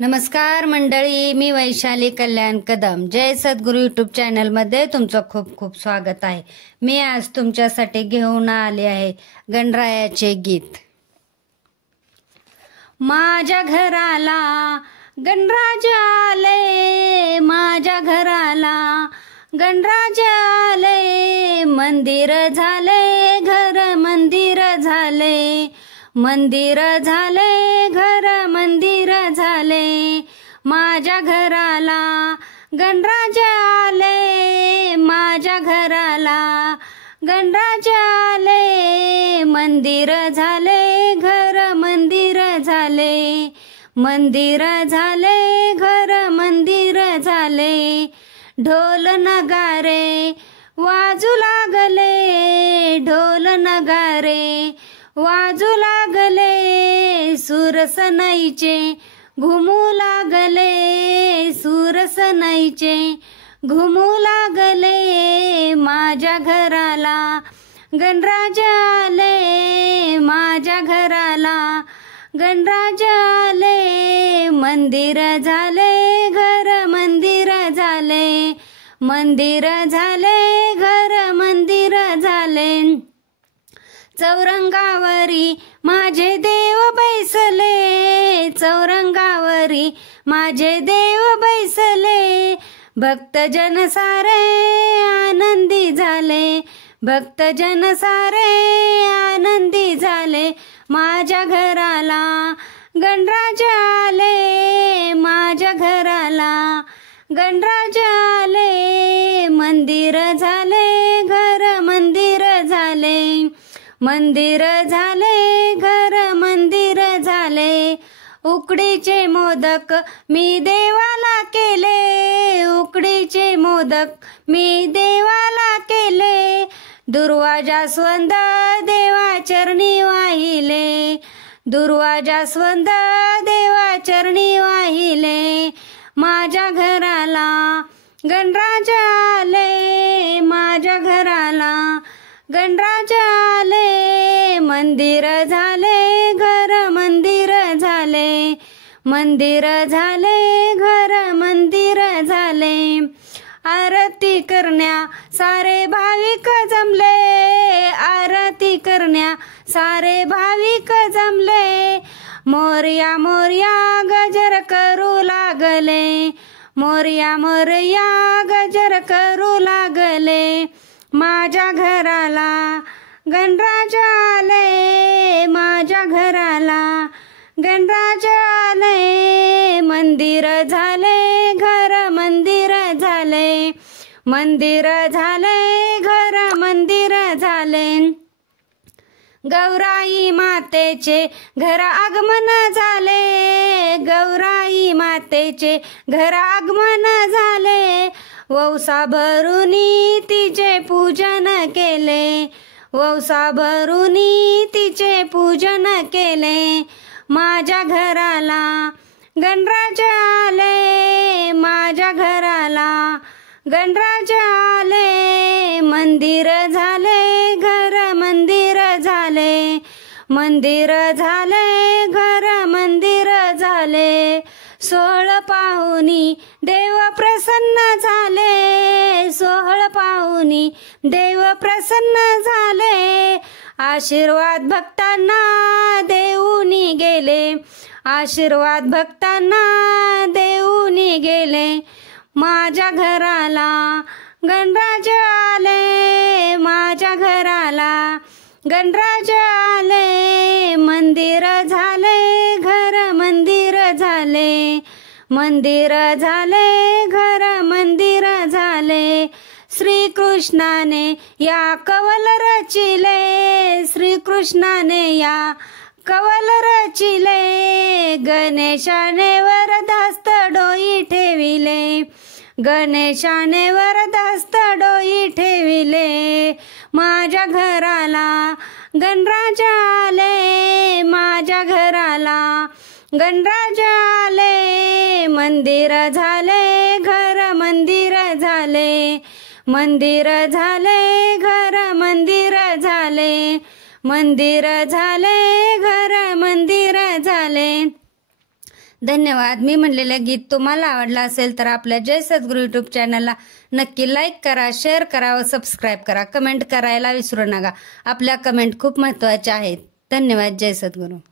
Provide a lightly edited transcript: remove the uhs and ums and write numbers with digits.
नमस्कार मंडळी, मी वैशाली कल्याण कदम. जय सद्गुरू यूट्यूब चॅनलमध्ये तुमचं खूप खूप स्वागत आहे. मी आज तुमच्यासाठी घेऊन आले आहे गणरायाचे गीत. माझ्या घराला गणराज आले, माझ्या घराला गणराज आले, मंदिर झाले घर मंदिर झाले, मंदिर झाले घर मंदिर झाले. माझ्या घराला गणराज आले, माझ्या घराला गणराज आले, मंदिर झाले घर मंदिर झाले, मंदिर झाले घर मंदिर झाले. ढोल नगारे वाजू लागले, ढोल नगारे वाजू लागले, सुरसनाईचे घुमू लागले, सुरसनाईचे घुमू लागले. माझ्या घराला गणराज आले, माझ्या घराला गणराज आले, मंदिर झाले घर मंदिर झाले, मंदिर झाले घर मंदिर झाले. चौरंगावरी माझे देव बैसले, चौरंगावरी माझे देव बैसले, भक्तजन सारे आनंदी झाले, भक्तजन सारे आनंदी झाले. माझ्या घराला गणराज आले, माझ्या घराला गणराज आले, मंदिर झाले घर मंदिर झाले, मंदिर झाले घर मंदिर झाले. उकडीचे मोदक मी देवाला केले, उकडीचे मोदक मी देवाला केले, दुर्वा जास्वंद देवा चरणी वाहिले, दुर्वा जास्वंद देवा चरणी वाहिले. माझ्या घराला गणराज आले, माझ्या घराला गणराज आले, मंदिर झाले घर मंदिर झाले, मंदिर झाले घर मंदिर झाले. आरती करण्या सारे भाविक जमले, आरती करण्या सारे भाविक जमले, मोरया मोरया गजर करू लागले, मोरया मोरया गजर करू लागले. माझ्या घराला गणराज आले, माझ्या घराला गणराज आले, मंदिर झाले घर मंदिर झाले, मंदिर झाले घर मंदिर झाले. गौराई मातेचे घर आगमन झाले, गौराई मातेचे घर आगमन झाले, वौसा भरुनी तिचे पूजन केले, वौसा भरुनी तिचे पूजन केले. माझ्या घराला गणराज आले, माझ्या घराला गणराज आले, मंदिर झाले घर मंदिर झाले, मंदिर झाले घर मंदिर झाले. सोहळ पाहुनी देव प्रसन्न झाले, सोहळ पाहुनी देव प्रसन्न झाले, आशीर्वाद भक्तांना देऊनी गेले, आशीर्वाद भक्तांना देऊनी गेले. माझ्या घराला गणराज आले, माझ्या घराला गणराज आले, मंदिर झाले घर मंदिर झाले, मंदिर झाले घर मंदिर झाले. श्रीकृष्णाने या कवल रचिले, श्रीकृष्णाने या कवल रचिले, गणेशाने वरदहस्त डोई ठेविले, गणेशाने वरदहस्त डोई ठेविले. माझ्या घराला गणराज आले, माझ्या घराला गणराज आले, मंदिर झाले घर मंदिर झाले, मंदिर झाले घर मंदिर झाले, मंदिर झाले घर मंदिर झाले. धन्यवाद. मी म्हणलेलं गीत तुम्हाला आवडलं असेल तर आपल्या जय सद्गुरू युट्यूब चॅनलला नक्की लाईक करा, शेअर करा व सबस्क्राईब करा. कमेंट करायला विसरू नका. आपल्या कमेंट खूप महत्त्वाच्या आहेत. धन्यवाद. जय सद्गुरू.